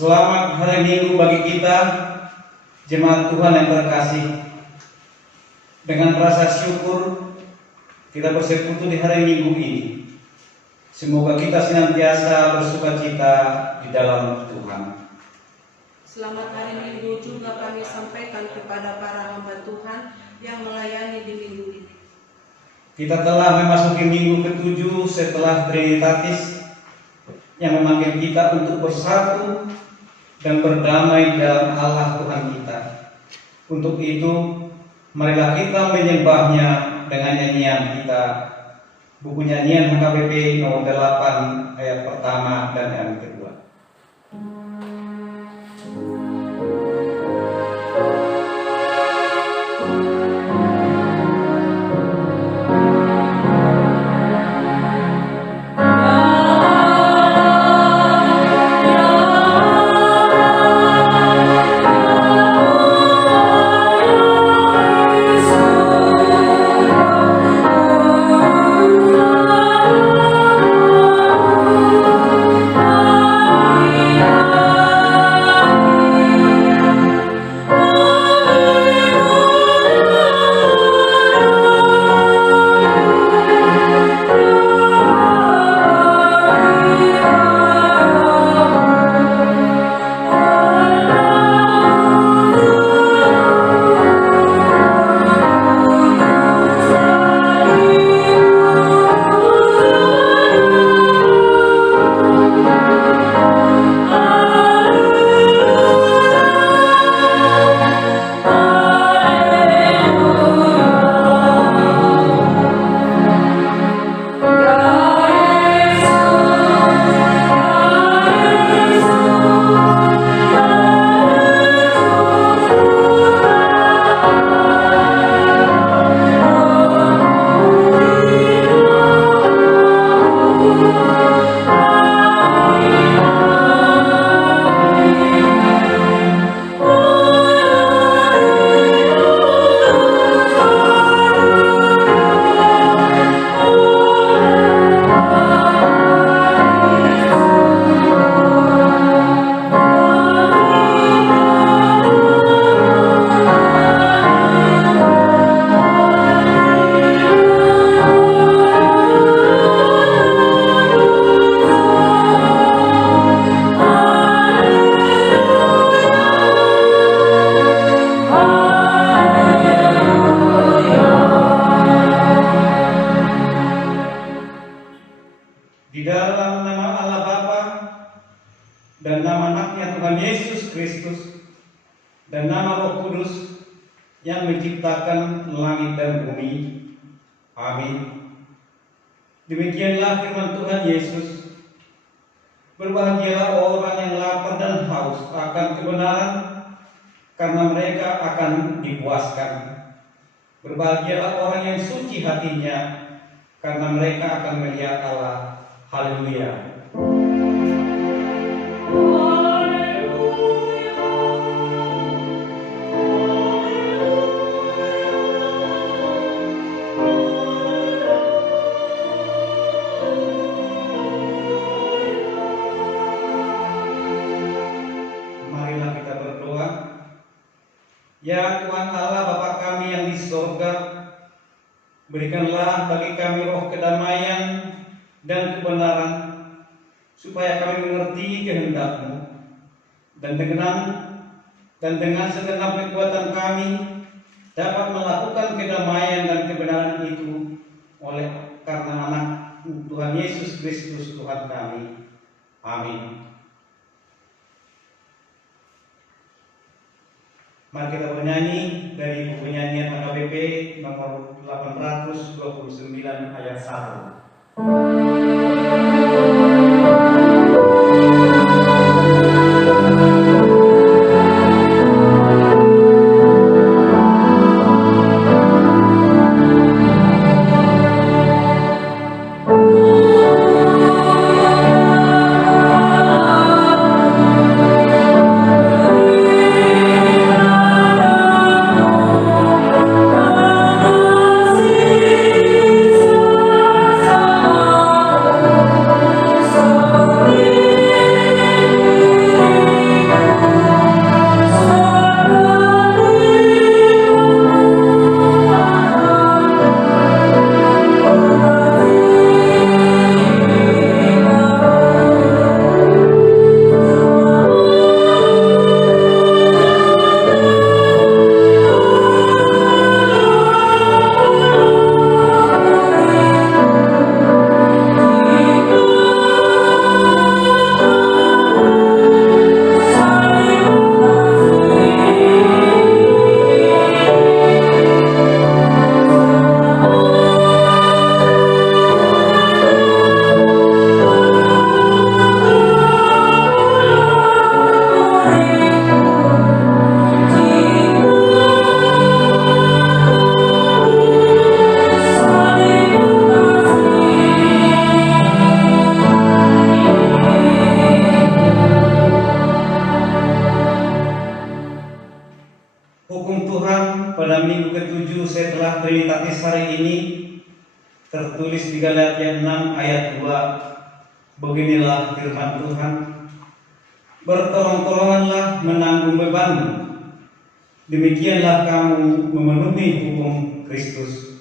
Selamat hari Minggu bagi kita, jemaat Tuhan yang terkasih. Dengan rasa syukur, kita bersekutu di hari Minggu ini. Semoga kita senantiasa bersukacita di dalam Tuhan. Selamat hari Minggu juga kami sampaikan kepada para hamba Tuhan yang melayani di minggu ini. Kita telah memasuki minggu ke-7 setelah Trinitatis yang memanggil kita untuk bersatu dan berdamai dalam Allah Tuhan kita. Untuk itu, marilah kita menyembahnya dengan nyanyian kita. Buku nyanyian HKBP nomor 8 ayat pertama dan ayat kedua. Di dalam nama Allah Bapa dan nama anaknya Tuhan Yesus Kristus dan nama Roh Kudus yang menciptakan langit dan bumi. Amin. Demikianlah firman Tuhan Yesus. Berbahagialah orang yang lapar dan haus akan kebenaran, karena mereka akan dipuaskan. Berbahagialah orang yang suci hatinya, karena mereka akan melihat Allah. Haleluya. Marilah kita berdoa. Ya Tuhan Allah Bapa kami yang di surga, berikanlah bagi kami roh kedamaian dan kebenaran, supaya kami mengerti kehendak-Mu, dan dengan segenap kekuatan kami dapat melakukan kedamaian dan kebenaran itu oleh karena anak Tuhan Yesus Kristus Tuhan kami. Amin. Mari kita bernyanyi dari buku nyanyian HKBP nomor 829 ayat 1. Oh Tertulis di Galatia 6 ayat 2, beginilah firman Tuhan, bertolong-tolonganlah menanggung beban, demikianlah kamu memenuhi hukum Kristus.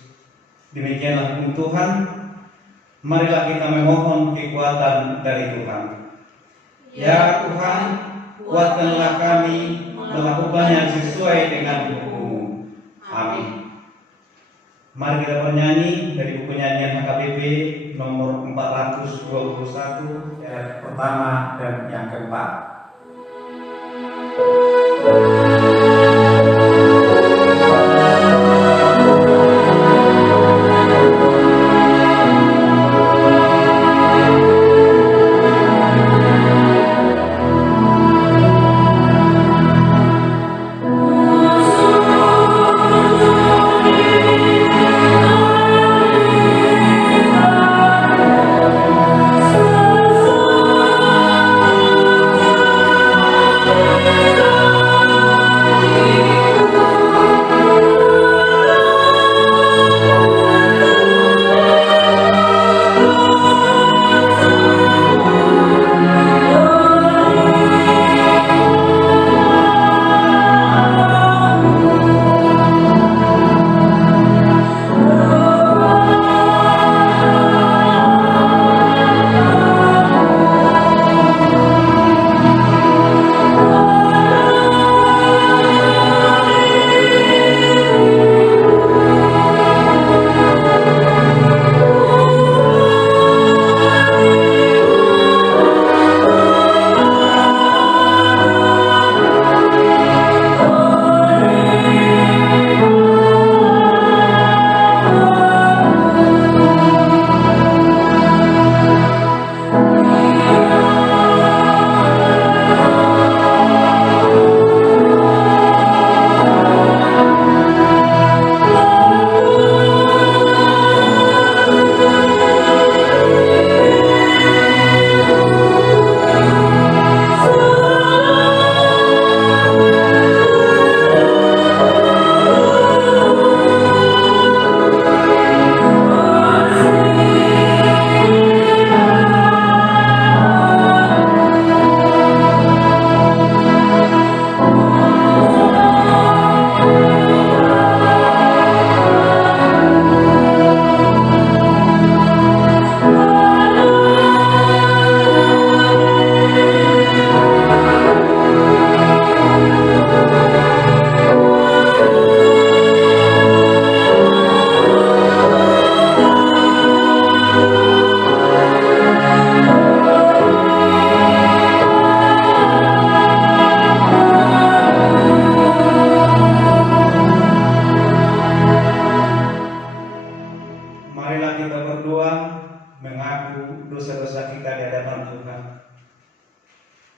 Demikianlah hukum Tuhan, marilah kita memohon kekuatan dari Tuhan. Ya Tuhan, kuatkanlah kami melakukannya sesuai dengan hukum-Mu. Amin. Mari kita bernyanyi dari buku nyanyian HKBP nomor 421 ayat pertama dan yang keempat.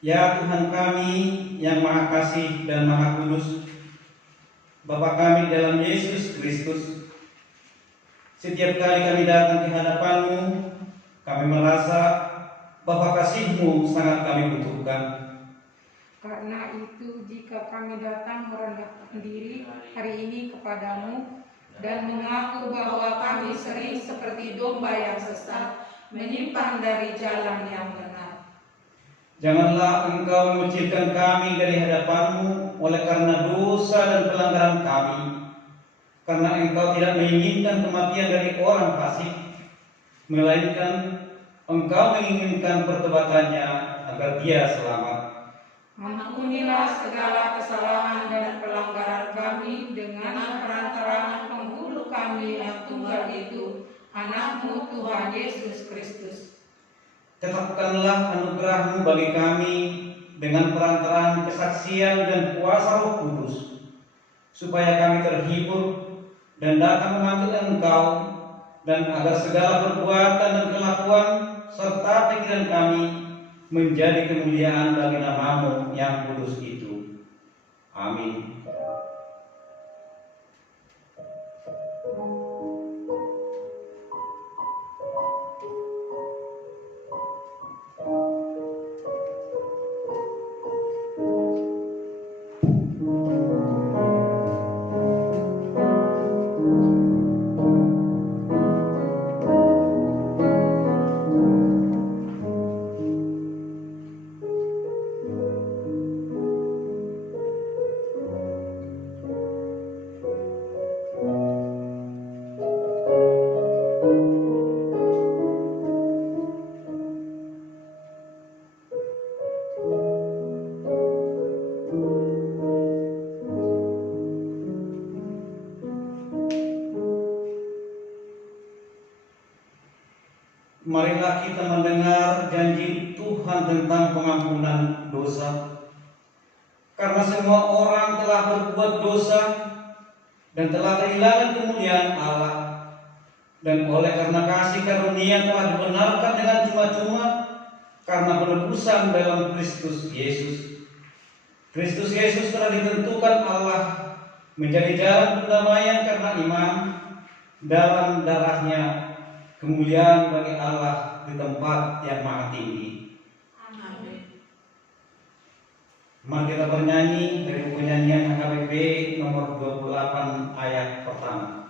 Ya Tuhan kami yang Maha Kasih dan Maha Kudus, Bapa kami dalam Yesus Kristus, setiap kali kami datang di hadapan-Mu, kami merasa bahwa kasih-Mu sangat kami butuhkan. Karena itu, jika kami datang merendahkan diri hari ini kepadamu dan mengaku bahwa kami sering seperti domba yang sesat, menyimpang dari jalan yang benar, janganlah Engkau mengucilkan kami dari hadapan-Mu oleh karena dosa dan pelanggaran kami, karena Engkau tidak menginginkan kematian dari orang fasik, melainkan Engkau menginginkan pertobatannya agar dia selamat. ampunilah segala kesalahan dan pelanggaran kami dengan perantaraan penghulu kami yang tunggal itu, Anak-Mu Tuhan Yesus Kristus. Tetapkanlah anugerah-Mu bagi kami dengan perantaraan kesaksian dan kuasa Roh Kudus, supaya kami terhibur dan dapat memanggil Engkau, dan agar segala perbuatan dan kelakuan serta pikiran kami menjadi kemuliaan bagi nama-Mu yang kudus itu. Amin. marilah kita mendengar janji Tuhan tentang pengampunan dosa. Karena semua orang telah berbuat dosa dan telah kehilangan kemuliaan Allah, dan oleh karena kasih karunia telah dibenarkan dengan cuma-cuma karena penebusan dalam Kristus Yesus. Kristus Yesus telah ditentukan Allah menjadi jalan perdamaian karena iman. Dalam darahnya kemuliaan bagi Allah di tempat yang maha tinggi. Amin. Mari kita bernyanyi dari penyanyian HKBP nomor 28 ayat pertama.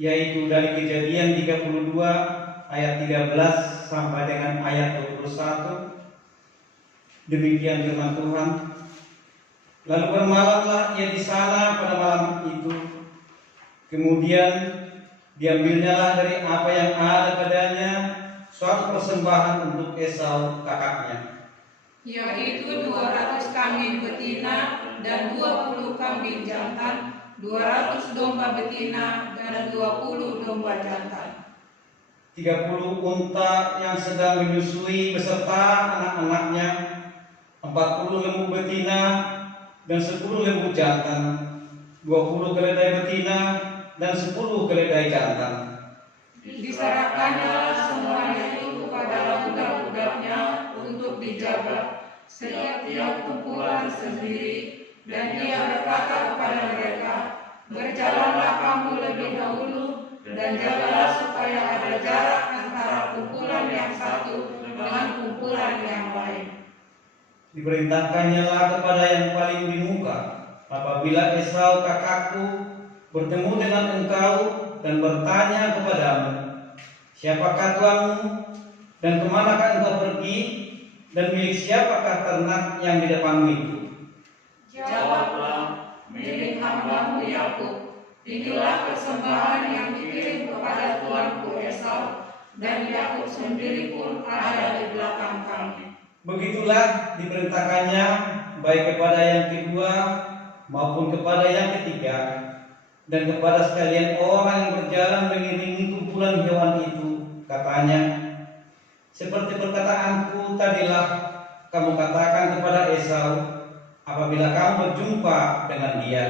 Yaitu dari Kejadian 32 ayat 13 sampai dengan ayat 21. Demikian firman Tuhan. Lalu bermalamlah ia di sana pada malam itu. Kemudian diambilnyalah dari apa yang ada padanya suatu persembahan untuk Esau kakaknya, yaitu 200 kambing betina dan 20 kambing jantan, 200 domba betina dan 20 domba jantan, 30 unta yang sedang menyusui beserta anak-anaknya, 40 lembu betina dan 10 lembu jantan, 20 keledai betina dan 10 keledai jantan. Diserahkannya semuanya itu kepada budak-budaknya untuk dijaga, setiap kumpulan sendiri. Dan ia berkata kepada mereka, berjalanlah kamu lebih dahulu dan jagalah supaya ada jarak antara kumpulan yang satu dengan kumpulan yang lain. Diperintahkannya lah kepada yang paling di muka, apabila Esau kakakku bertemu dengan engkau dan bertanya kepadamu, siapakah tuanmu dan kemanakah engkau pergi, dan milik siapakah ternak yang di depanmu itu? Jawablah, milik hambamu Yakub. Inilah persembahan yang dikirim kepada tuanku Esau, dan Yakub sendiri pun ada di belakang kami. Begitulah diperintahkannya baik kepada yang kedua maupun kepada yang ketiga, dan kepada sekalian orang yang berjalan mengiringi kumpulan hewan itu, katanya, seperti perkataanku tadilah kamu katakan kepada Esau apabila kamu berjumpa dengan dia.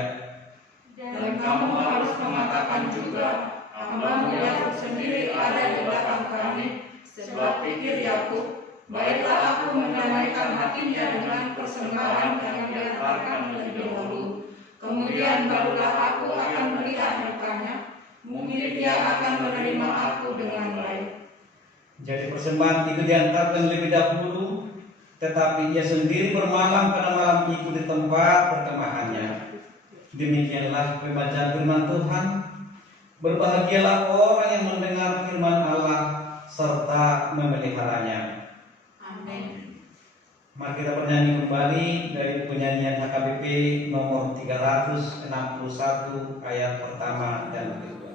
Dan kamu harus mengatakan juga, hambamu Yakub sendiri ada di belakang kami, sebab pikir Yakub, baiklah aku mendamaikan hatinya dengan persembahan yang diantarkan lebih dahulu. Kemudian barulah aku akan melihat mukanya, mungkin dia akan menerima aku dengan baik. Jadi persembahan itu diantarkan lebih dahulu, tetapi ia sendiri bermalam pada malam itu di tempat perkemahannya. Demikianlah pembacaan firman Tuhan. Berbahagialah orang yang mendengar firman Allah serta memeliharanya. Amin. Mari kita bernyanyi kembali dari penyanyian HKBP nomor 361 ayat pertama dan kedua.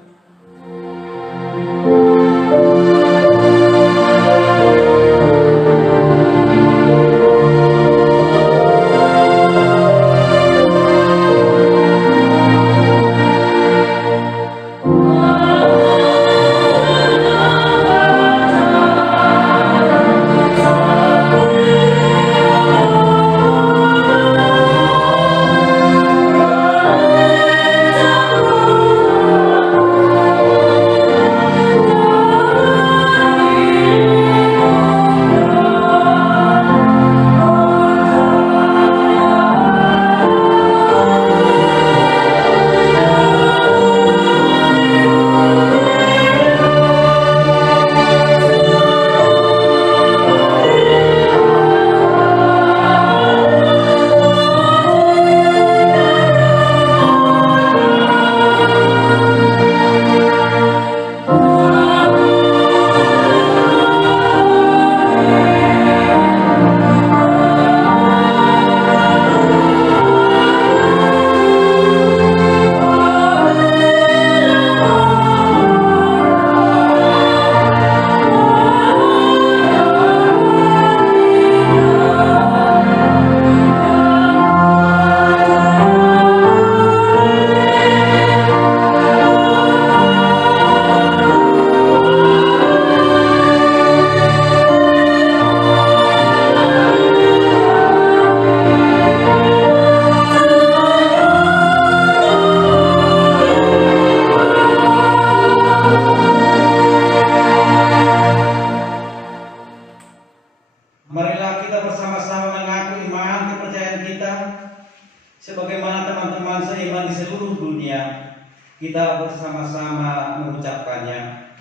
dunia, kita bersama-sama mengucapkannya.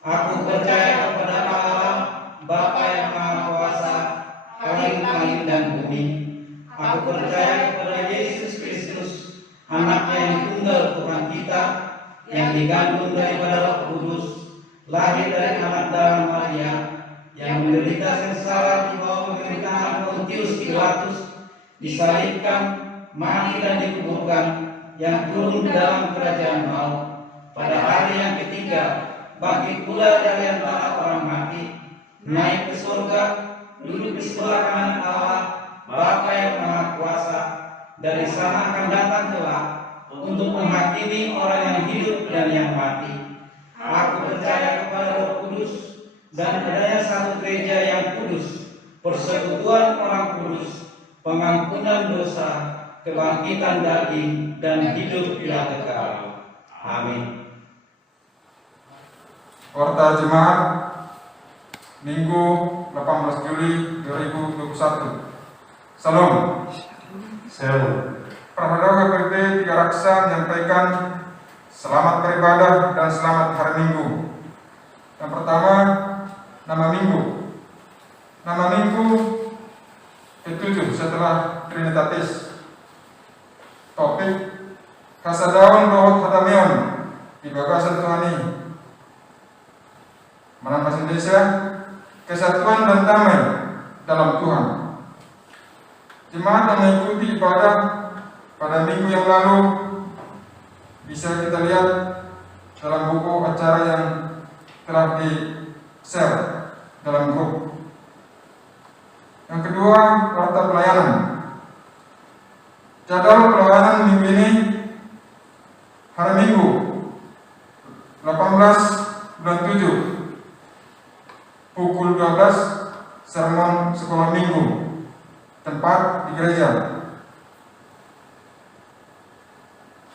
Aku percaya kepada Allah, Bapa yang Maha Kuasa, Khalid langit dan bumi. Aku percaya kepada Yesus Kristus, Anaknya yang tunggal Tuhan kita, yang digandung daripada Roh Kudus, lahir dari anak darah Maria, yang menderita sengsara di bawah pemerintahan Pontius Pilatus, disalibkan, mati dan dikuburkan, yang turun dalam kerajaan maut, pada hari yang ketiga bangkit pula dari antara orang mati, naik ke surga, duduk di sebelah kanan Allah, Bapa yang Maha Kuasa. Dari sana akan datang kelak untuk menghakimi orang yang hidup dan yang mati. Aku percaya kepada Roh Kudus dan adanya satu gereja yang kudus, persekutuan orang kudus, pengampunan dosa, kebangkitan daging, dan hidup yang kekal. Amin. Warta Jemaat Minggu 18 Juli 2021. Salam. Prapada KPP 3 Raksa menyampaikan selamat beribadah dan selamat hari Minggu. Yang pertama, nama Minggu. Nama Minggu ke-7 setelah Trinitatis. Topik Kasadaun Rohot Hatamion di Bagasan Tuhani. Mana bahasa Indonesia? Kesatuan dan damai dalam Tuhan. Jemaat yang mengikuti ibadah pada minggu yang lalu bisa kita lihat dalam buku acara yang telah di-share dalam grup. Yang kedua, warta pelayanan. Jadwal pelayanan minggu ini hari Minggu 18 bulan 7 pukul 12 sermon sekolah minggu, tempat di gereja.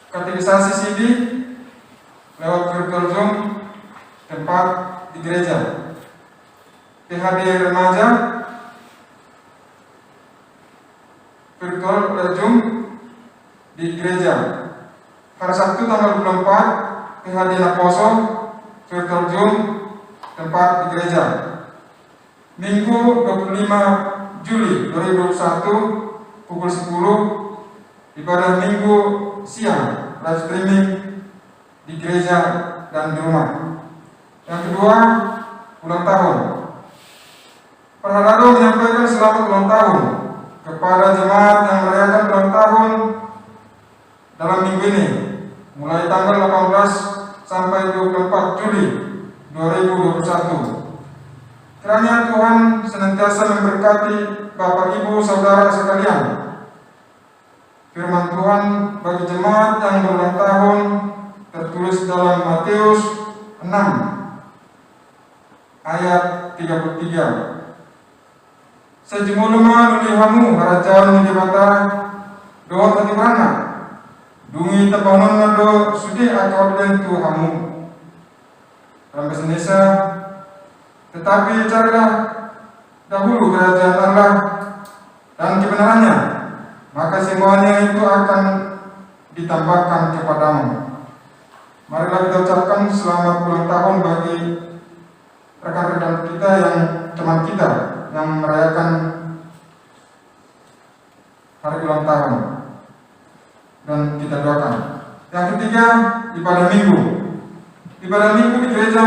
Katekisasi CD lewat virtual Zoom, tempat di gereja. PHD remaja virtual Zoom di gereja. Hari Sabtu tanggal 24 PHD Naposo virtual Zoom, tempat di gereja. Minggu 25 Juli 2021 pukul 10 ibadah Minggu siang live streaming di gereja dan di rumah. Yang kedua, ulang tahun. Praharado menyampaikan selamat ulang tahun kepada jemaat yang merayakan ulang tahun dalam minggu ini, mulai tanggal 18 sampai 24 Juli 2021. Kiranya Tuhan senantiasa memberkati Bapak Ibu Saudara sekalian. Firman Tuhan bagi jemaat yang berulang tahun tertulis dalam Matius 6 ayat 33. Sejumuluma nulihamu harajaun di mata doa hati merana dungi tebangun nado sudi atau den Tuhamu. Dalam bahasa Indonesia, tetapi carilah dahulu kerajaan Allah dan kebenarannya, maka semuanya itu akan ditambahkan kepadamu. Marilah kita ucapkan selamat ulang tahun bagi rekan-rekan kita yang teman kita yang merayakan hari ulang tahun, dan kita doakan. Yang ketiga, ibadah minggu. Ibadah minggu di gereja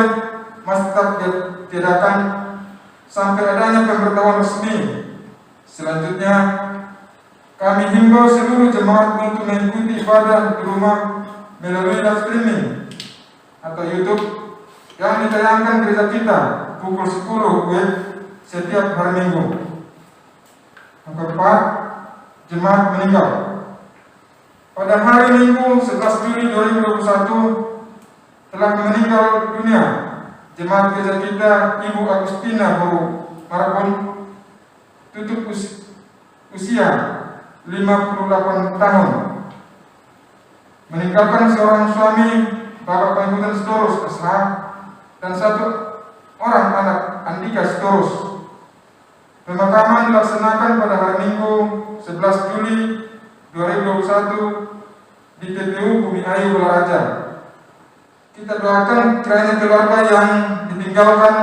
masih tetap diadakan sampai adanya pemberitahuan resmi. Selanjutnya, kami himbau seluruh jemaat untuk mengikuti ibadah di rumah melalui live streaming atau YouTube yang ditayangkan gereja kita pukul 10 WIB setiap hari Minggu. Yang keempat, jemaat meninggal. Pada hari Minggu 11 Juli 2021 telah meninggal dunia jemaat gereja kita Ibu Agustina Boru Marapun, tutup usia 58 tahun, meninggalkan seorang suami, Bapak Pangkutan Sitorus SH, dan satu orang anak Andika Sitorus. Pemakaman dilaksanakan pada hari Minggu 11 Juli 2021 di TPU Bumi Ayu Balaraja. Kita doakan kiranya keluarga yang ditinggalkan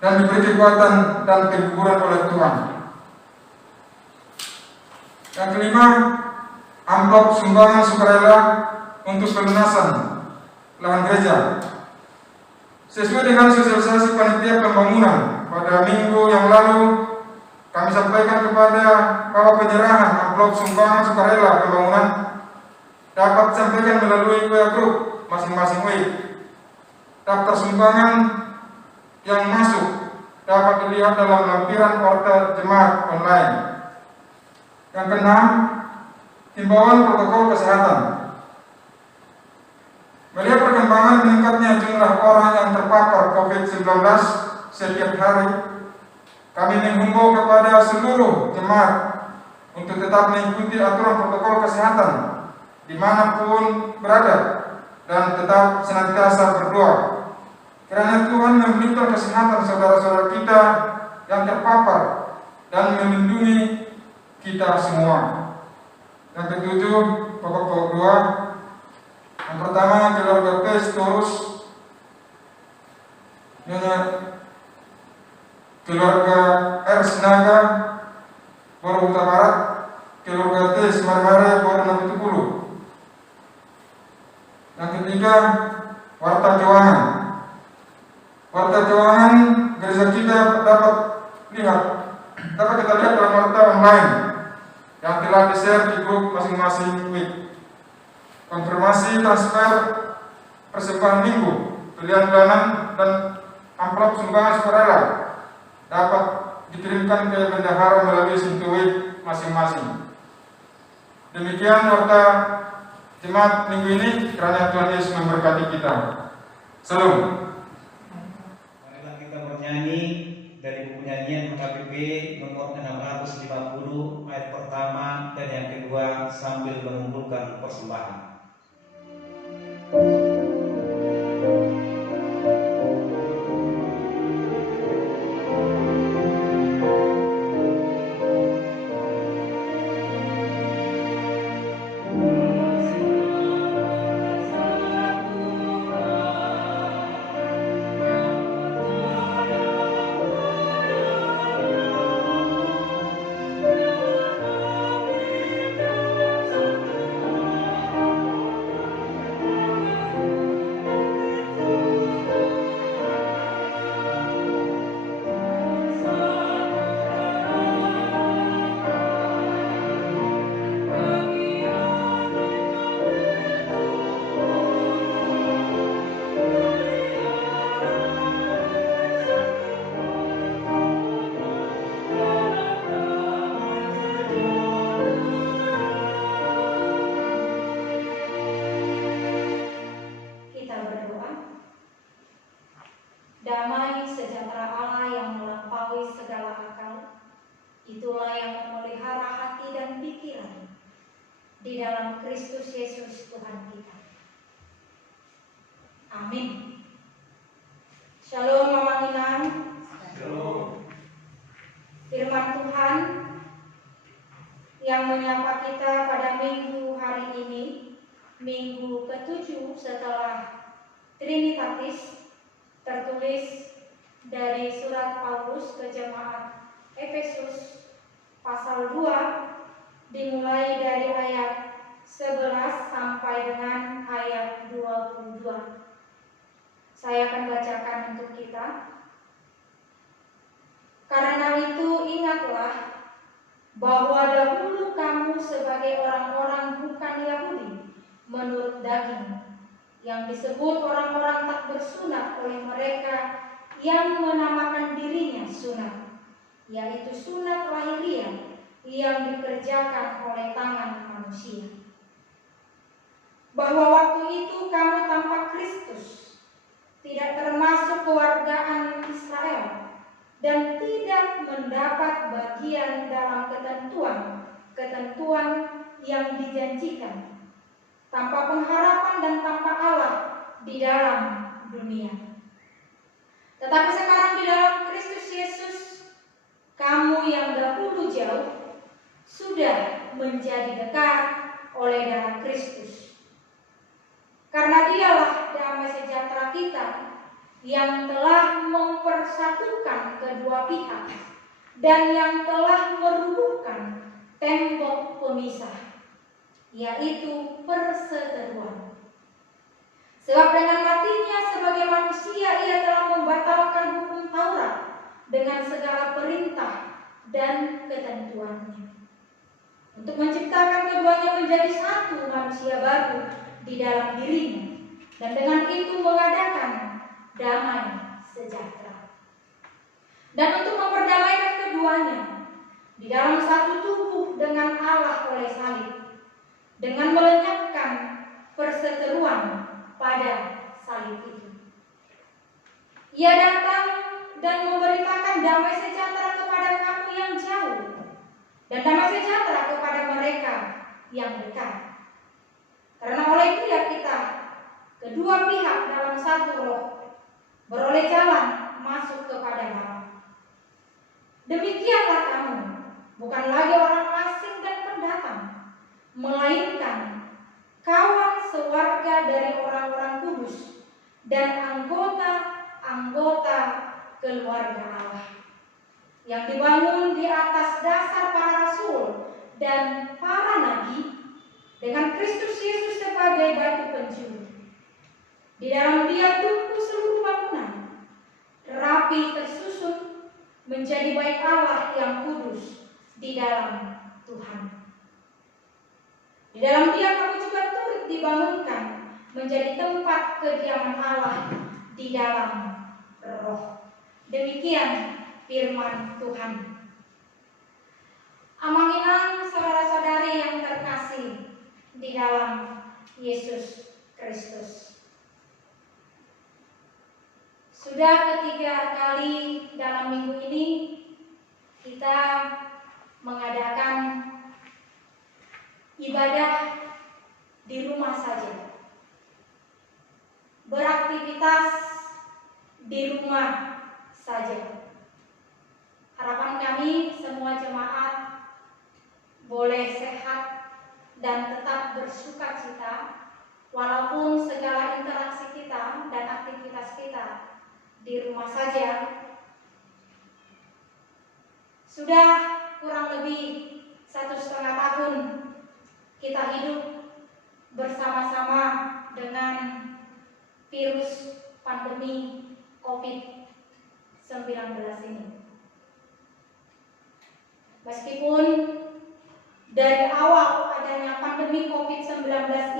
dan diberi kekuatan dan keguguran oleh Tuhan. Yang kelima, amplop sumbangan sukarela untuk pelunasan lahan gereja. Sesuai dengan sosialisasi panitia pembangunan pada minggu yang lalu, kami sampaikan kepada bahwa penyerahan amplop sumbangan sukarela pembangunan dapat disampaikan melalui WA Group masing-masing WA. Daftar sumbangan yang masuk dapat dilihat dalam lampiran portal jemaat online. Yang keenam, himbauan protokol kesehatan. Melihat perkembangan meningkatnya jumlah orang yang terpapar COVID-19 setiap hari, kami menghimbau kepada seluruh jemaat untuk tetap mengikuti aturan protokol kesehatan dimanapun berada dan tetap senantiasa berdoa kiranya Tuhan memberikan kesehatan saudara-saudara kita yang terpapar dan melindungi kita semua. Yang ketujuh, pokok-pokok doa. Yang pertama, keluarga P. Storus, keluarga R. Sinaga, Boro Huta Barat, keluarga T. Semar-Mare, Boro Napitupulu. Yang ketiga, warta keuangan. Warta keuangan gereja kita dapat kita lihat dalam warta online yang telah di-share di grup masing-masing week. Konfirmasi transfer persembahan minggu, pilihan bulanan dan amplop sumbangan sukarela dapat dikirimkan ke bendahara melalui Sintuit masing-masing. Demikian warta jemaat minggu ini, kiranya Tuhan Yesus memberkati kita. Salam. Marilah kita bernyanyi dari buku nyanyian HKBP nomor 650 ayat pertama dan yang kedua sambil mengumpulkan persembahan. Damai sejahtera Allah yang melampaui segala akal, itulah yang memelihara hati dan pikiran di dalam Kristus Yesus Tuhan kita. Amin. Shalom Mama Inang. Shalom. Firman Tuhan yang menyapa kita pada minggu hari ini, minggu ke-7 setelah Trinitatis, tertulis dari surat Paulus ke jemaat Efesus pasal 2 dimulai dari ayat 11 sampai dengan ayat 22. Saya akan bacakan untuk kita. Karena itu ingatlah bahwa dahulu kamu sebagai orang-orang bukan Yahudi menurut daging, yang disebut orang-orang tak bersunat oleh mereka yang menamakan dirinya sunat, yaitu sunat lahiriah yang dikerjakan oleh tangan manusia. Bahwa waktu itu kamu tanpa Kristus, tidak termasuk kewargaan Israel, dan tidak mendapat bagian dalam ketentuan yang dijanjikan, tanpa pengharapan dan tanpa Allah di dalam dunia. Tetapi sekarang di dalam Kristus Yesus, kamu yang dahulu jauh sudah menjadi dekat oleh darah Kristus. damai sejahtera kita yang telah mempersatukan kedua pihak dan yang telah merubuhkan tembok pemisah, yaitu perseteruan. Sebab dengan matinya sebagai manusia ia telah membatalkan hukum Taurat dengan segala perintah dan ketentuannya, untuk menciptakan keduanya menjadi satu manusia baru di dalam dirinya, dan dengan itu mengadakan damai sejahtera. Dan untuk memperdamaikan keduanya di dalam satu tubuh dengan Allah oleh salib, dengan melenyapkan perseteruan pada salib itu. Ia datang dan memberitakan damai sejahtera kepada kamu yang jauh, dan damai sejahtera kepada mereka yang dekat. Karena oleh Dia kita, kedua pihak dalam satu roh, beroleh jalan masuk kepada Allah. Demikianlah kamu, bukan lagi orang asing dan pendatang, melainkan kawan sewarga dari orang-orang kudus dan anggota-anggota keluarga Allah, yang dibangun di atas dasar para rasul dan para nabi, dengan Kristus Yesus sebagai batu penjuru. Di dalam Dia tumbuh seluruh bangunan, rapi tersusun menjadi bait Allah yang kudus di dalam Tuhan. Di dalam Dia kamu juga turut dibangunkan menjadi tempat kediaman Allah di dalam Roh. Demikian firman Tuhan. Amanginan saudara-saudari yang terkasih di dalam Yesus Kristus. Sudah ketiga kali dalam minggu ini kita mengadakan ibadah di rumah saja, beraktivitas di rumah saja. Harapan kami semua jemaat boleh sehat dan tetap bersukacita walaupun segala interaksi kita dan aktivitas kita di rumah saja. Sudah kurang lebih 1,5 tahun kita hidup bersama-sama dengan virus pandemi COVID-19 ini. Meskipun dari awal adanya pandemi COVID-19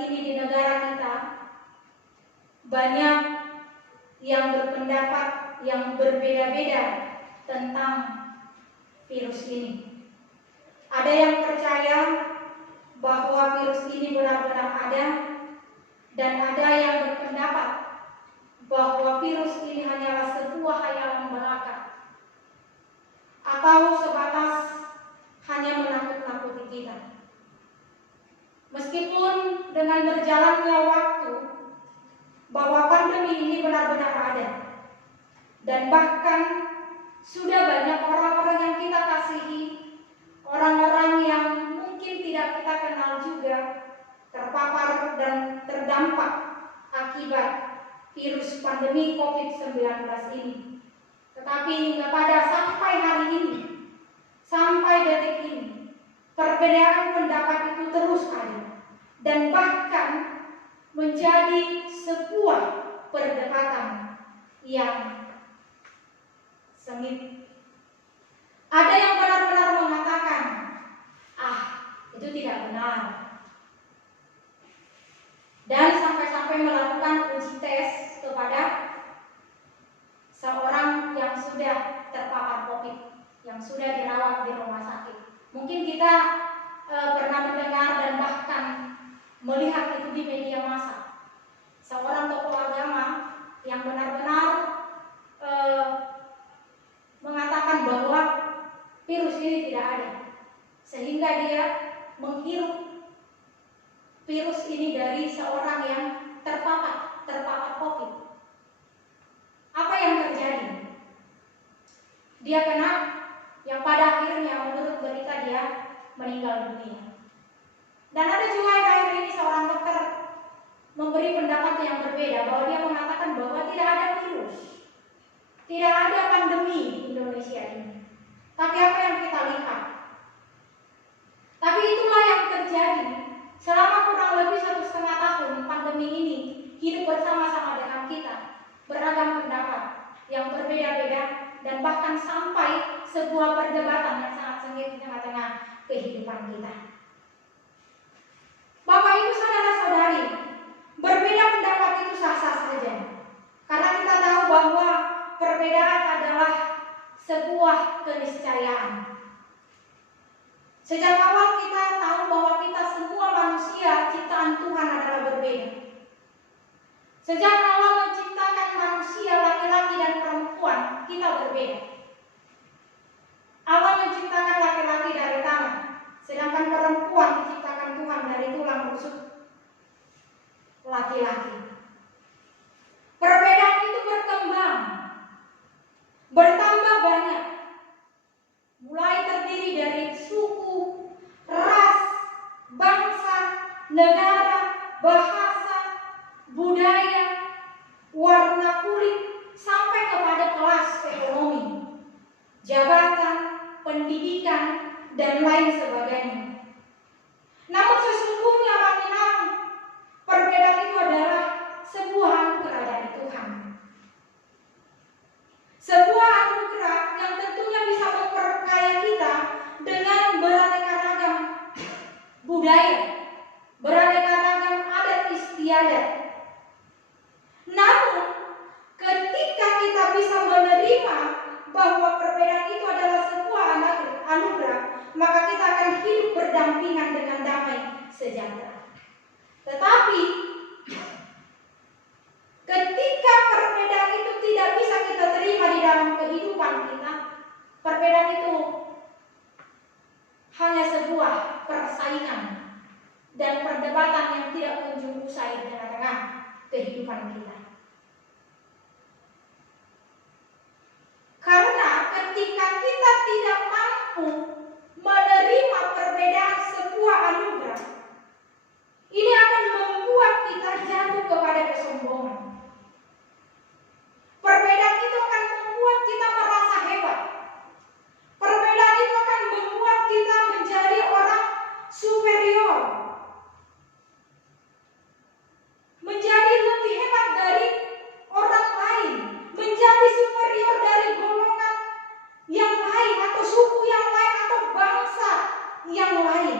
ini di negara kita, banyak yang berpendapat yang berbeda-beda tentang virus ini. Ada yang percaya bahwa virus ini benar-benar ada, dan ada yang berpendapat bahwa virus ini hanyalah sebuah hayalan belaka atau sebatas hanya menakut-nakuti kita. Meskipun dengan berjalannya waktu bahwa pandemi ini benar-benar ada, dan bahkan sudah banyak orang-orang yang kita kasihi, orang-orang yang mungkin tidak kita kenal juga terpapar dan terdampak akibat virus pandemi COVID-19 ini. Tetapi hingga pada sampai hari ini, sampai detik ini, perbedaan pendapat itu terus ada, dan bahkan menjadi sebuah perdebatan yang sengit. Ada yang benar-benar mengatakan, itu tidak benar, dan sampai-sampai melakukan uji tes kepada seorang yang sudah terpapar COVID, yang sudah dirawat di rumah sakit. Mungkin kita pernah mendengar dan bahkan melihat itu di media massa. Seorang tokoh agama yang benar-benar mengatakan bahwa virus ini tidak ada, sehingga dia menghirup virus ini dari seorang yang terpapar COVID. Apa yang terjadi? Dia kena, yang pada akhirnya menurut berita dia meninggal dunia. Dan ada juga yang akhir ini seorang dokter memberi pendapat yang berbeda, bahwa dia mengatakan bahwa tidak ada virus, tidak ada pandemi di Indonesia ini. Tapi apa yang kita lihat? Tapi itulah yang terjadi selama kurang lebih 1,5 tahun pandemi ini hidup bersama-sama dengan kita, beragam pendapat yang berbeda-beda, dan bahkan sampai sebuah perdebatan yang sangat sengit di tengah-tengah kehidupan kita. Bapak Ibu saudara-saudari, berbeda pendapat itu sah-sah saja, karena kita tahu bahwa perbedaan adalah sebuah keniscayaan. Sejak awal kita tahu bahwa kita semua manusia ciptaan Tuhan adalah berbeda. Sejak Allah menciptakan manusia laki-laki dan perempuan, kita berbeda. Allah menciptakan laki-laki dari tanah, sedangkan perempuan diciptakan Tuhan dari tulang rusuk laki-laki. Perbedaan itu berkembang, bertambah banyak, mulai terdiri dari suku, ras, bangsa, negara, bahasa, budaya, warna kulit, sampai kepada kelas ekonomi, jabatan, pendidikan, dan lain sebagainya. Namun sesungguhnya Bapak, perbedaan itu adalah sebuah anugerah dari Tuhan. Sebuah anugerah yang tentunya bisa memperkaya kita dengan beraneka ragam budaya, beraneka ragam adat istiadat. Namun, ketika kita bisa menerima bahwa perbedaan itu adalah sebuah anugerah, maka kita akan hidup berdampingan dengan damai sejahtera. Tetapi, ketika perbedaan itu tidak bisa kita terima di dalam kehidupan kita, perbedaan itu hanya sebuah persaingan dan perdebatan yang tidak kunjung usai di tengah-tengah kehidupan kita. Karena ketika kita tidak mampu menerima perbedaan sebuah anugerah, ini akan membuat kita jatuh kepada kesombongan. Perbedaan itu akan membuat kita merasa hebat. Perbedaan itu akan membuat kita menjadi orang superior, menjadi lebih hebat dari orang lain, menjadi superior dari golongan yang lain, atau suku yang lain, atau bangsa yang lain.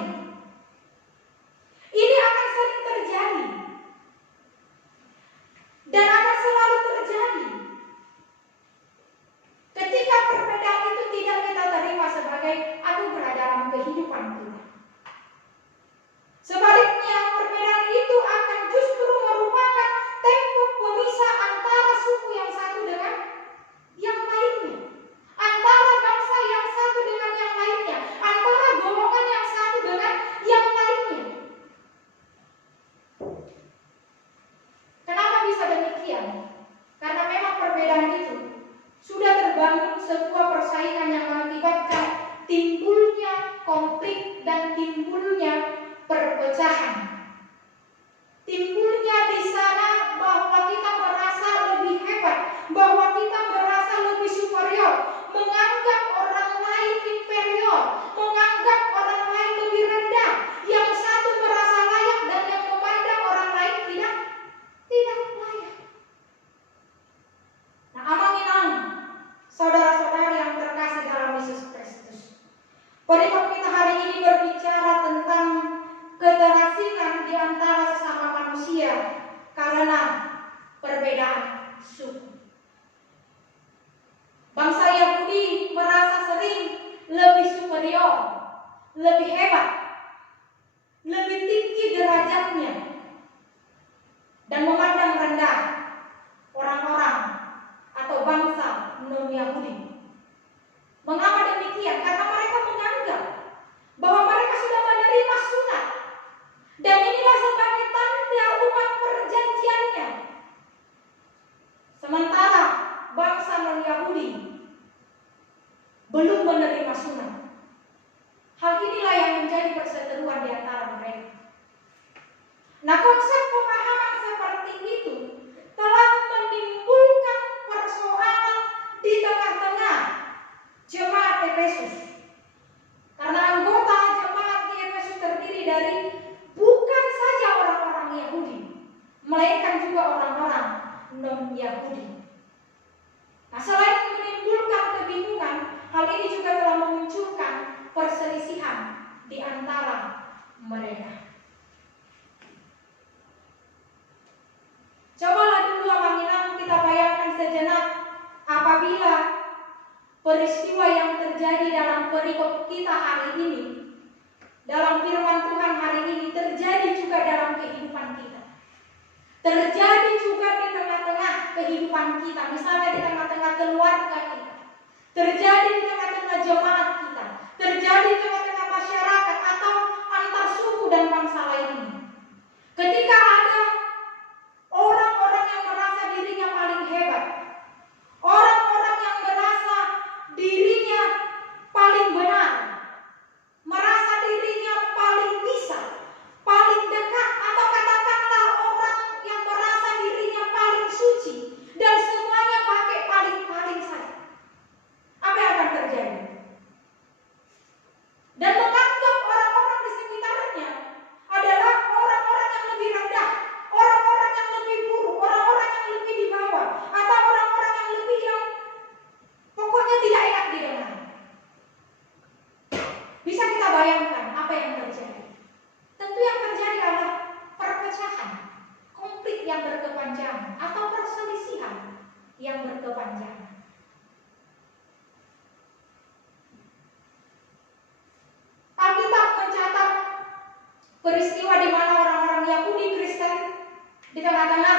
Ini akan sering terjadi dan akan selalu terjadi ketika perbedaan itu tidak kita terima sebagai anugerah dalam kehidupan kita. Sebaliknya, perbedaan itu akan justru merupakan tembok pemisah antara suku yang satu dengan yang lainnya, antara bangsa yang satu dengan yang lainnya, antara golongan yang satu dengan yang lainnya. Kenapa bisa demikian? Karena memang perbedaan itu sudah terbangun sebuah persaingan yang mengakibatkan timbulnya konflik dan timbulnya perpecahan. Timbulnya di sana bahwa kita merasa lebih hebat, bahwa kita merasa lebih superior, menganggap orang lain inferior, menganggap orang lain lebih rendah, yang satu merasa layak dan yang memandang orang lain tidak layak. Nah, amanginang saudara-saudari yang terkasih dalam Yesus Kristus, perikop kita hari ini berbicara tentang keterasingan di antara sesama manusia karena perbedaan suku. Bangsa Yahudi merasa sering lebih superior, lebih hebat, lebih tinggi derajatnya, dan memandang rendah orang-orang atau bangsa non-Yahudi. Mengapa demikian? Karena mereka menganggap bahwa mereka sudah menerima sunat, dan inilah sebagai tanda umat perjanjiannya. Sementara bangsa non-Yahudi belum menerima sunat. Hal inilah yang menjadi perseteruan di antara mereka. melainkan juga orang-orang non-Yahudi. Nah, selain menimbulkan kebingungan, hal ini juga telah memunculkan perselisihan di antara mereka. Cobalah dulu Abang kita bayangkan sejenak apabila peristiwa yang terjadi dalam perikop kita hari ini, dalam firman Tuhan hari ini, terjadi juga dalam kehidupan kita. Terjadi juga di tengah-tengah kehidupan kita, misalnya di tengah-tengah keluarga kita, terjadi di tengah-tengah jemaat kita, terjadi di tengah-tengah masyarakat atau antar suku dan bangsa lainnya. Ketika ada orang-orang yang merasa dirinya paling hebat, orang-orang yang merasa dirinya paling benar, merasa dirinya paling bisa, paling dekat, atau katakanlah orang yang merasa dirinya paling suci dan semuanya pakai paling-paling saja, apa yang akan terjadi? Dan menganggap orang-orang di sekitarnya adalah orang-orang yang lebih rendah, orang-orang yang lebih buruk, orang-orang yang lebih di bawah, atau orang-orang yang lebih yang pokoknya tidak enak didengar. Bisa kita bayangkan apa yang terjadi? Tentu yang terjadi adalah perpecahan, konflik yang berkepanjangan, atau perselisihan yang berkepanjangan. Alkitab mencatat peristiwa di mana orang-orang Yahudi Kristen di tengah-tengah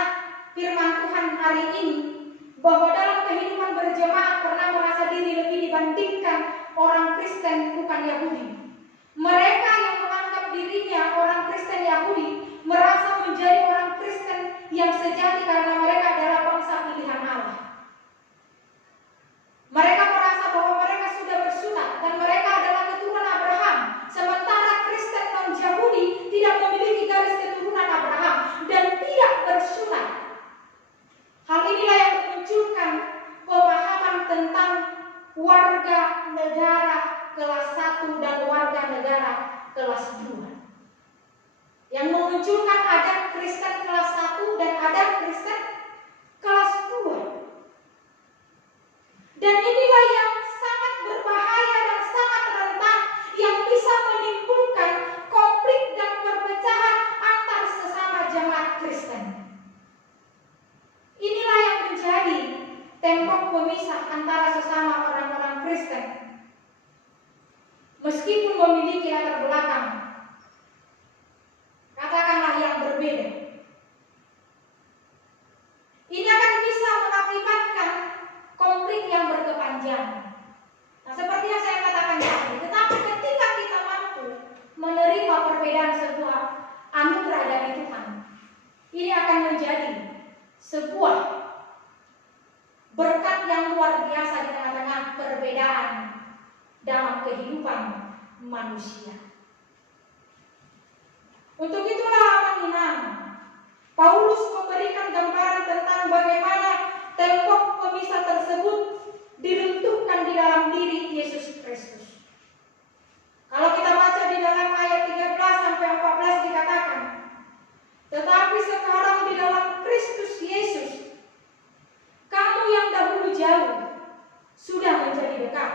firman Tuhan hari ini, bahwa dalam kehidupan berjemaat pernah merasa diri lebih dibandingkan orang Kristen bukan Yahudi. Mereka yang menganggap dirinya orang Kristen Yahudi merasa menjadi orang Kristen yang sejati karena mereka adalah bangsa pilihan Allah. Mereka merasa bahwa mereka sudah bersunat dan mereka adalah keturunan Abraham, sementara Kristen non-Yahudi tidak memiliki garis keturunan Abraham dan tidak bersunat. Hal inilah yang memunculkan pemahaman tentang warga negara kelas 1 dan warga negara kelas 2, yang memunculkan ada Kristen kelas 1 dan ada Kristen kelas 2. Dan inilah yang sangat berbahaya dan sangat rentan, yang bisa menimbulkan konflik dan perpecahan antar sesama jemaat Kristen. Inilah yang menjadi tembok pemisah antara sesama orang-orang Kristen, meskipun memiliki latar belakang katakanlah yang berbeda. Ini akan bisa mengakibatkan konflik yang berkepanjangan. Nah, seperti yang saya katakan tadi, tetapi ketika kita mampu menerima perbedaan sebuah anugerah dari Tuhan, ini akan menjadi sebuah berkat yang luar biasa di tengah-tengah perbedaan dalam kehidupan manusia. Untuk itulah Abang Paulus memberikan gambaran tentang bagaimana tembok pemisah tersebut diruntuhkan di dalam diri Yesus Kristus. Kalau kita baca di dalam ayat 13 sampai 14 dikatakan, tetapi sekarang di dalam Kristus Yesus, kamu yang dahulu jauh sudah menjadi dekat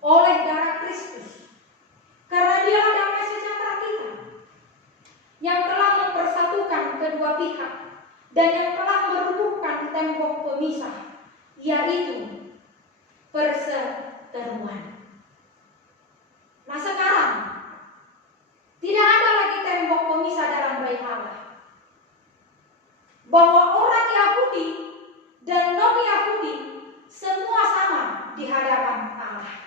oleh darah Kristus, karena Dia damai sejahtera kita, yang telah mempersatukan kedua pihak dan yang telah merubuhkan tembok pemisah, yaitu perseteruan. Nah, sekarang tidak ada lagi tembok pemisah dalam bait Allah, bahwa orang Yahudi dan non-Yahudi semua sama di hadapan Allah.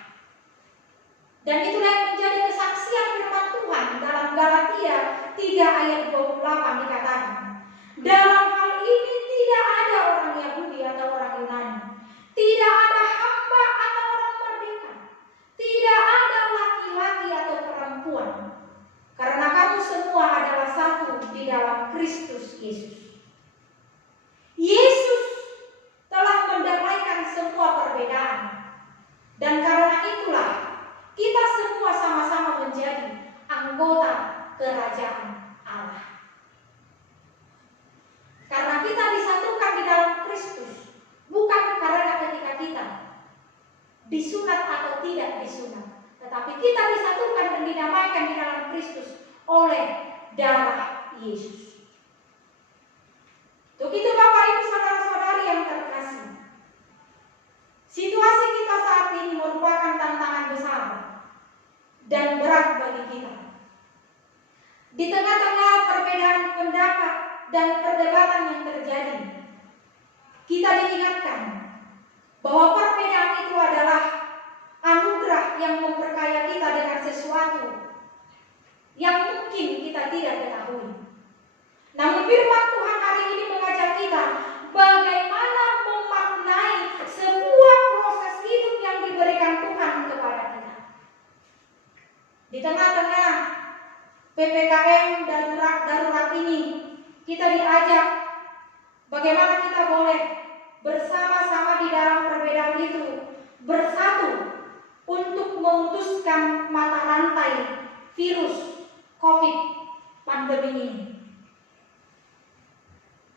Dan itulah yang menjadi kesaksian firman Tuhan dalam Galatia 3 ayat 28 dikatakan, dalam hal ini tidak ada orang Yahudi atau orang Yunani, tidak ada hamba atau orang merdeka, tidak ada laki-laki atau perempuan, karena kamu semua adalah satu di dalam Kristus Yesus. Yesus telah mendamaikan semua perbedaan, dan karena itulah kita semua sama-sama menjadi anggota kerajaan Allah. disunat, tetapi kita disatukan dan didamaikan di dalam Kristus oleh darah Yesus. Untuk itu Bapak Ibu saudara-saudari yang terkasih, situasi kita saat ini merupakan tantangan besar dan berat bagi kita. Di tengah-tengah perbedaan pendapat dan perdebatan yang terjadi, kita diingatkan bahwa perbedaan itu adalah anugerah yang memperkaya kita dengan sesuatu yang mungkin kita tidak ketahui. Namun firman Tuhan hari ini mengajak kita bagaimana memaknai sebuah proses hidup yang diberikan Tuhan kepada kita. Di tengah-tengah PPKM darurat ini, kita diajak bagaimana kita boleh bersama-sama di dalam perbedaan itu bersatu untuk memutuskan mata rantai virus COVID pandemi ini.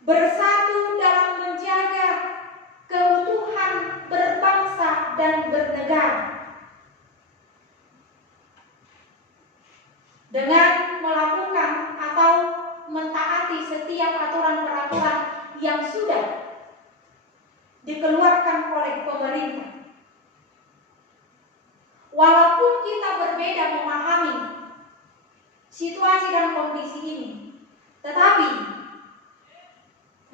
Bersatu dalam menjaga keutuhan berbangsa dan bernegara dengan melakukan atau mentaati setiap aturan-peraturan yang sudah dikeluarkan oleh pemerintah. Walaupun kita berbeda memahami situasi dan kondisi ini, tetapi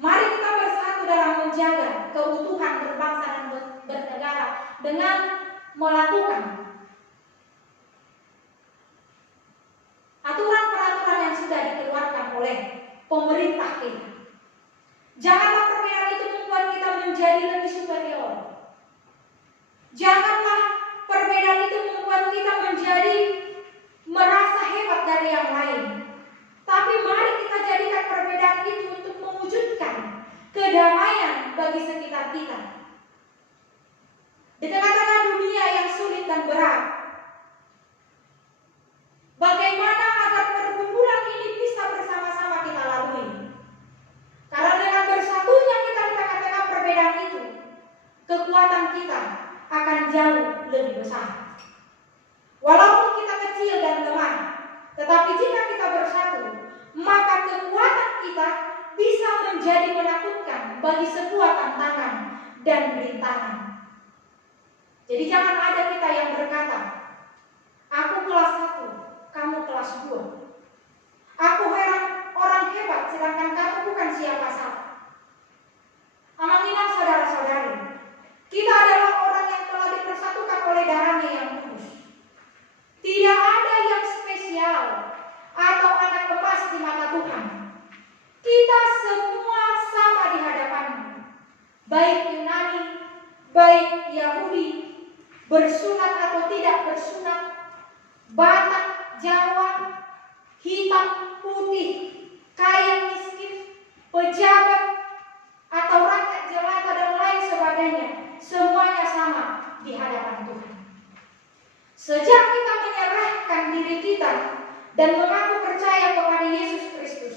mari kita bersatu dalam menjaga keutuhan berbangsa dan bernegara dengan melakukan aturan-peraturan yang sudah dikeluarkan oleh pemerintah kita. Janganlah perbedaan itu membuat kita menjadi lebih superior. Janganlah perbedaan itu membuat kita menjadi merasa hebat dari yang lain. Tapi mari kita jadikan perbedaan itu untuk mewujudkan kedamaian bagi sekitar kita. Di tengah-tengah dunia yang sulit dan berat, bagaimana agar pergumulan ini bisa bersama-sama kita lalui? Karena dengan bersatunya kita di tengah-tengah perbedaan itu, kekuatan kita akan jauh lebih besar. Walaupun kita kecil dan lemah, tetapi jika kita bersatu, maka kekuatan kita bisa menjadi menakutkan bagi sebuah tantangan dan rintangan. Jadi jangan ada kita yang berkata, aku kelas 1, kamu kelas 2. Aku orang hebat, sedangkan kamu bukan siapa-siapa. Amanginah saudara-saudari, kita adalah orang yang telah dipersatukan oleh darahnya yang kudus. Tidak ada yang spesial atau anak emas di mata Tuhan. Kita semua sama di hadapan-Nya. Baik Yunani, baik Yahudi, bersunat atau tidak bersunat, Batak, Jawa, hitam, putih, kaya, miskin, pejabat, atau rakyat jelata dan lain sebagainya, semuanya sama di hadapan Tuhan. Sejak kita menyerahkan diri kita dan mengaku percaya kepada Yesus Kristus,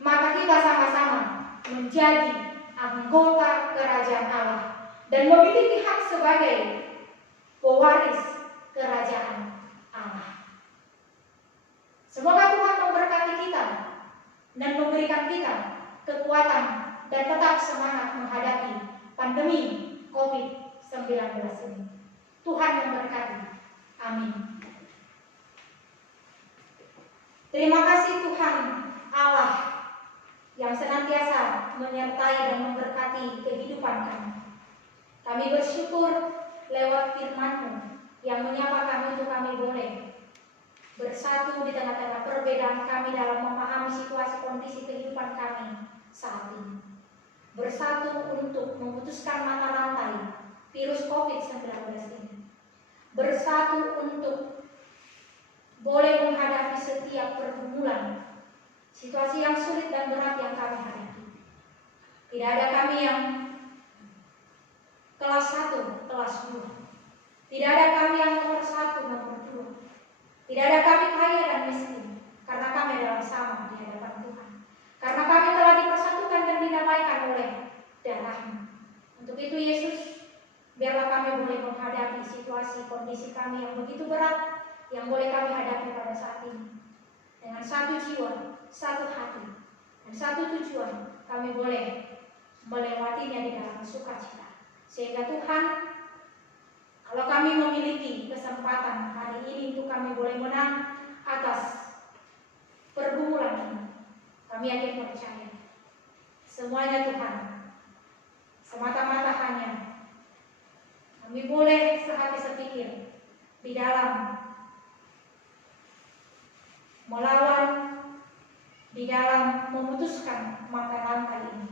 maka kita sama-sama menjadi anggota kerajaan Allah dan memiliki hak sebagai pewaris kerajaan Allah. Semoga Tuhan memberkati kita dan memberikan kita kekuatan dan tetap semangat menghadapi pandemi COVID-19 ini. Tuhan memberkati. Amin. Terima kasih Tuhan Allah yang senantiasa menyertai dan memberkati kehidupan kami. Kami bersyukur lewat firman-Mu yang menyapa kami untuk kami boleh bersatu di tengah-tengah perbedaan kami dalam memahami situasi kondisi kehidupan kami saat ini. Bersatu untuk memutuskan mata rantai virus COVID-19 ini. Bersatu untuk boleh menghadapi setiap pergumulan, situasi yang sulit dan berat yang kami hadapi. Tidak ada kami yang kelas 1, kelas 2. Tidak ada kami yang nomor 1, nomor 2. Tidak ada kami kaya dan miskin, karena kami adalah sama di hadapan Tuhan. Karena kami telah dipersatukan dan didamaikan oleh darah-Mu. Untuk itu Yesus, biarlah kami boleh menghadapi situasi kondisi kami yang begitu berat yang boleh kami hadapi pada saat ini. Dengan satu jiwa, satu hati, dan satu tujuan, kami boleh melewatinya di dalam sukacita. Sehingga Tuhan, kalau kami memiliki kesempatan hari ini untuk kami boleh menang atas pergumulan ini, kami yakin percaya semuanya Tuhan semata-mata hanya kami boleh sehati sepikir di dalam melawan, di dalam memutuskan mata rantai ini.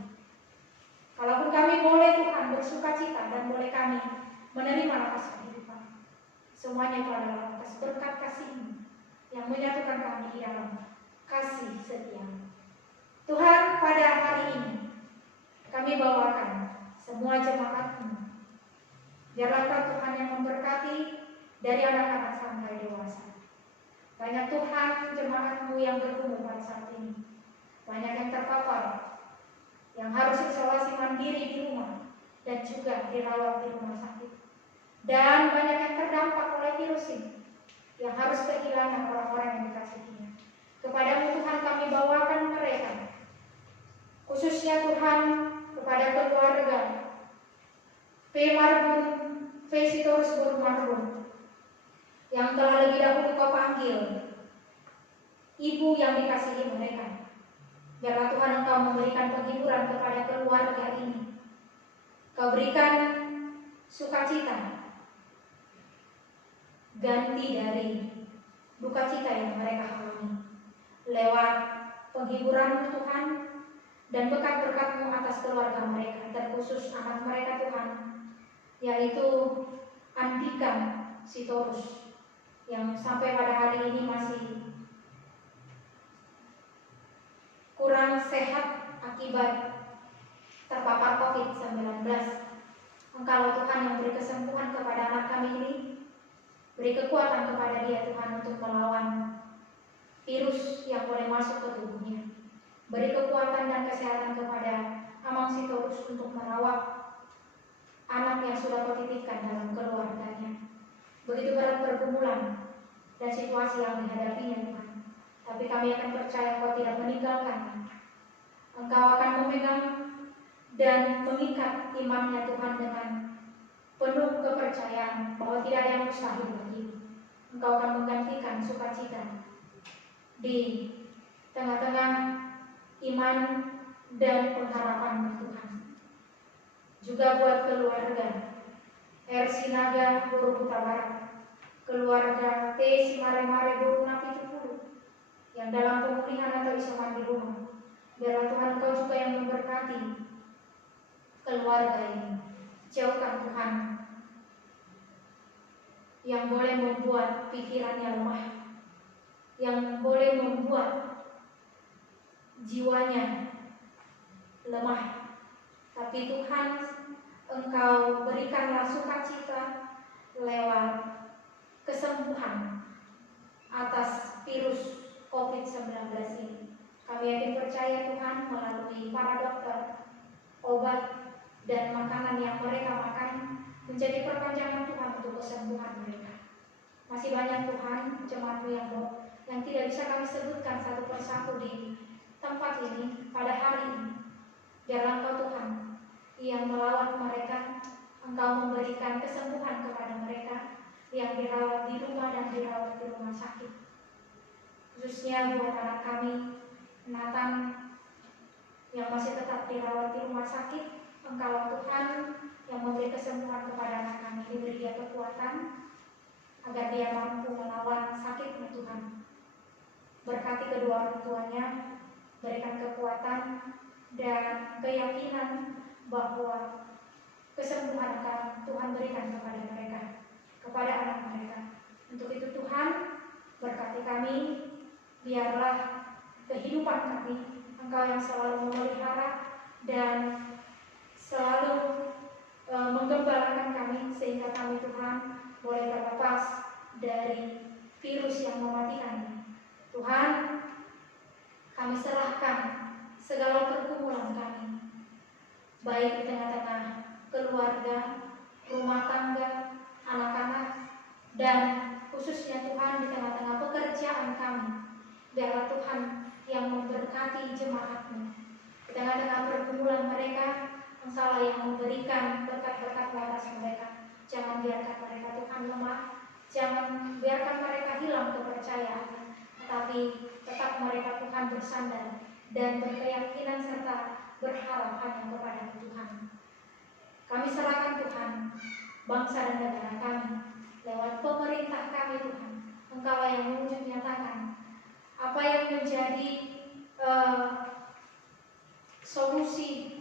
Kalaupun kami boleh Tuhan bersuka cita dan boleh kami menerima nafas kehidupan, semuanya itu adalah atas berkat kasih-Mu yang menyatukan kami di dalam kasih setia. Tuhan, pada hari ini kami bawakan semua jemaat-Mu. Biarlah Tuhan yang memberkati dari anak-anak sampai dewasa. Banyak Tuhan jemaat-Mu yang bergumul pada saat ini. Banyak yang terpapar, yang harus isolasi mandiri di rumah dan juga dirawat di rumah sakit. Dan banyak yang terdampak oleh virus ini, yang harus kehilangan orang-orang yang dikasihinya. Kepada-Mu Tuhan kami bawakan mereka, khususnya Tuhan kepada keluarga P. Marbun, V. Sitorus Buru Marbun, yang telah lebih dahulu Kau panggil, Ibu yang dikasihi mereka. Biarlah Tuhan Engkau memberikan penghiburan kepada keluarga ini. Kau berikan sukacita, ganti dari duka cita yang mereka alami. Lewat penghiburan-Mu Tuhan, dan berkat-berkat-Mu atas keluarga mereka, terkhusus anak mereka Tuhan, yaitu Andika Sitorus, yang sampai pada hari ini masih kurang sehat akibat terpapar COVID-19. Engkau Tuhan yang beri kesembuhan kepada anak kami ini, beri kekuatan kepada dia Tuhan untuk melawan virus yang boleh masuk ke tubuhnya. Beri kekuatan dan kesehatan kepada Amang Sitorus untuk merawat anak yang sudah Kau titipkan dalam keluarganya. Begitu berat pergumulan dan situasi yang dihadapinya Tuhan, tapi kami akan percaya Kau tidak meninggalkannya. Engkau akan memegang dan mengikat imannya Tuhan dengan penuh kepercayaan bahwa tidak ada yang mustahil bagimu. Engkau akan menggantikan sukacita di tengah-tengah iman dan pengharapan Tuhan. Juga buat keluarga R. Sinaga Buru Buta Barat, keluarga T. Simare-mare Buru Napi 70 yang dalam pemulihan atau isoman di rumah. Biarlah Tuhan Engkau juga yang memberkati keluarga ini. Jauhkan Tuhan yang boleh membuat pikirannya lemah, yang boleh membuat jiwanya lemah. Tapi Tuhan, Engkau berikanlah sukacita lewat kesembuhan atas virus COVID-19 ini. Kami yakin percaya Tuhan melalui para dokter, obat, dan makanan yang mereka makan menjadi perpanjangan Tuhan untuk kesembuhan mereka. Masih banyak Tuhan jemaat-Mu yang tidak bisa kami sebutkan satu persatu di tempat ini pada hari ini. Biarlah Engkau Tuhan yang melawat mereka, Engkau memberikan kesembuhan kepada mereka yang dirawat di rumah dan dirawat di rumah sakit. Khususnya buat anak kami, Nathan, yang masih tetap dirawat di rumah sakit, Engkau Tuhan yang memberi kesembuhan kepada anak kami, diberi dia kekuatan agar dia mampu melawan sakitnya Tuhan. Berkati kedua orang tuanya, berikan kekuatan dan keyakinan bahwa kesembuhan akan Tuhan berikan kepada mereka, kepada anak mereka. Untuk itu Tuhan, berkati kami, biarlah kehidupan kami Engkau yang selalu memelihara dan selalu menggembalakan kami, sehingga kami Tuhan boleh terlepas dari virus yang mematikan ini. Tuhan, kami serahkan segala pergumulan kami, baik di tengah-tengah keluarga, rumah tangga, anak-anak, Tuhan yang memberkati jemaat-Mu. Di tengah-tengah pergumulan mereka, Engkaulah yang memberikan berkat-berkat waras mereka. Jangan biarkan mereka Tuhan lemah, jangan biarkan mereka hilang kepercayaannya, tetapi tetap mereka Tuhan bersandar dan berkeyakinan serta berharap hanya kepada Tuhan. Kami serahkan Tuhan bangsa dan negara kami lewat pemerintah kami Tuhan. Engkau yang mewujud nyatakan apa yang menjadi solusi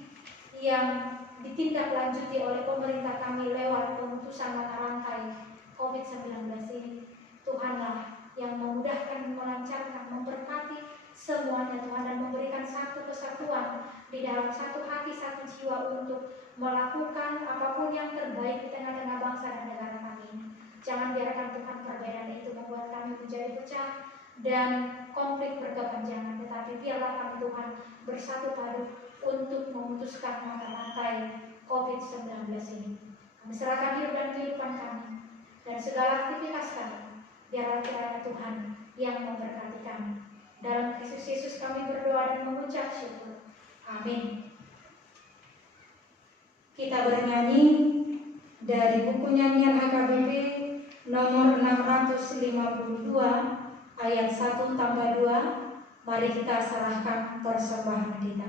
yang ditindaklanjuti oleh pemerintah kami lewat pemutusan mata rantai COVID-19 ini. Tuhanlah yang memudahkan, melancarkan, memberkati semuanya Tuhan, dan memberikan satu kesatuan di dalam satu hati, satu jiwa untuk melakukan apapun yang terbaik di tengah-tengah bangsa dan negara kami ini. Jangan biarkan Tuhan perbedaan itu membuat kami menjadi pecah dan konflik berkepanjangan, tetapi biarlah kami Tuhan bersatu padu untuk memutuskan mata rantai COVID-19 ini. Kami serahkan hidup dan kehidupan kami dan segala aktivitas kami. Biarlah kiranya Tuhan yang memberkati kami. Dalam Kristus Yesus kami berdoa dan mengucap syukur. Amin. Kita bernyanyi dari buku nyanyian HKBP nomor 652 ayat 1-2. Mari kita serahkan persembahan kita.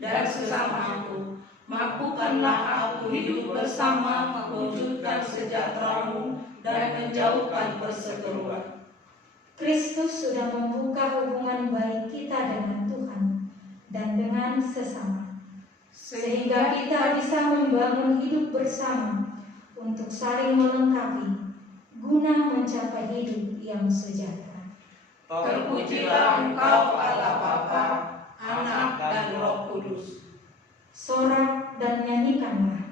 Dan sesamaku, mampukanlah aku hidup bersama, mewujudkan sejahtera-Mu dan menjauhkan perseteruan. Kristus sudah membuka hubungan baik kita dengan Tuhan dan dengan sesama, sehingga kita bisa membangun hidup bersama untuk saling melengkapi guna mencapai hidup yang sejahtera. Terpujilah Engkau Allah Bapa, Anak dan Roh Kudus. Sorak dan nyanyikanlah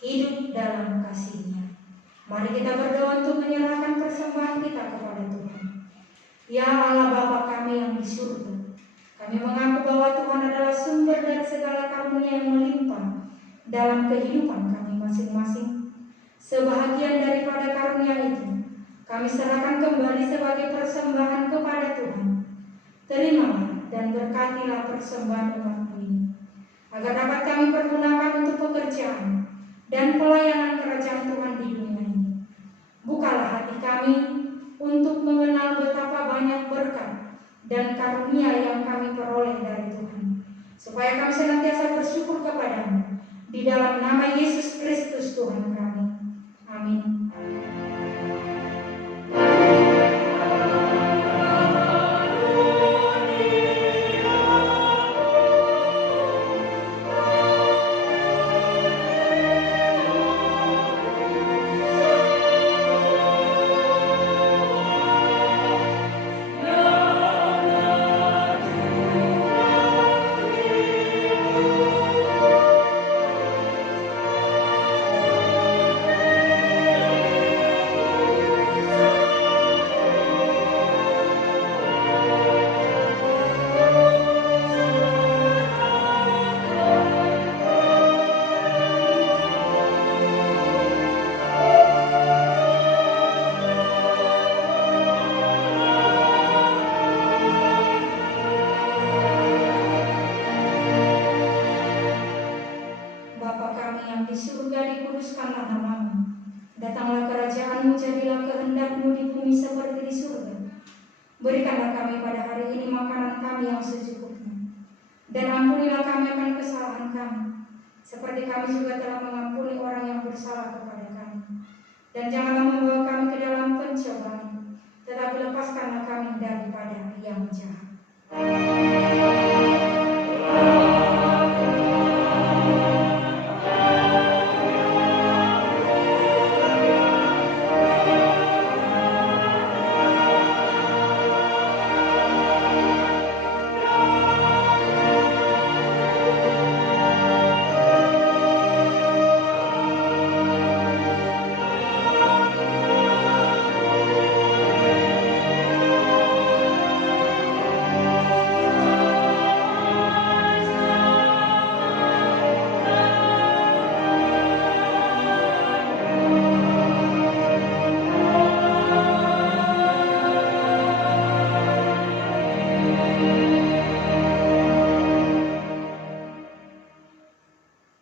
hidup dalam kasih-Nya. Mari kita berdoa untuk menyerahkan persembahan kita kepada Tuhan. Ya Allah Bapa kami yang di surga, kami mengaku bahwa Tuhan adalah sumber dari segala karunia yang melimpah dalam kehidupan kami masing-masing. Sebahagian daripada karunia itu kami serahkan kembali sebagai persembahan kepada Tuhan. Terimalah dan berkatilah persembahan umat-Mu ini, agar dapat kami pergunakan untuk pekerjaan dan pelayanan kerajaan Tuhan di dunia ini. Bukalah hati kami untuk mengenal betapa banyak berkat dan karunia yang kami peroleh dari Tuhan, supaya kami senantiasa bersyukur kepadamu di dalam nama Yesus Kristus Tuhan kami. Amin. Bapa kami yang di surga, dikuduskanlah namamu. Datanglah kerajaan-Mu, jadilah kehendak-Mu di bumi seperti di surga. Berikanlah kami pada hari ini makanan kami yang secukupnya. Dan ampunilah kami akan kesalahan kami, seperti kami juga telah mengampuni orang yang bersalah kepada kami. Dan janganlah membawa kami ke dalam pencobaan, tetapi lepaskanlah kami daripada yang jahat.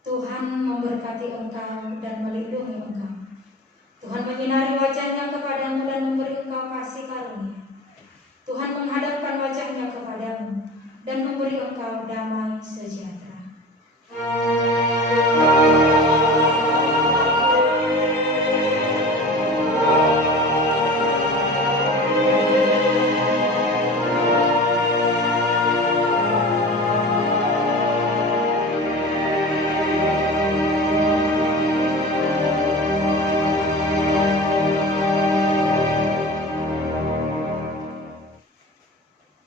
Tuhan memberkati engkau dan melindungi engkau. Tuhan menyinari wajah-Nya kepadamu dan memberi engkau kasih karunia. Tuhan menghadapkan wajah-Nya kepadamu dan memberi engkau damai sejahtera.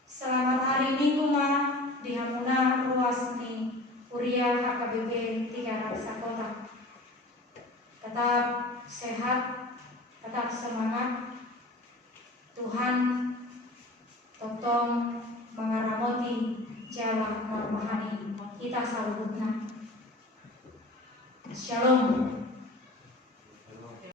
Selamat hari Minggu Ma di Hamuna Ruasni Uria HKBP 3 Raksa Kota. Tetap sehat, tetap semangat. Tuhan totong mengaramoti Jawa Marmahani kita salutna. Shalom.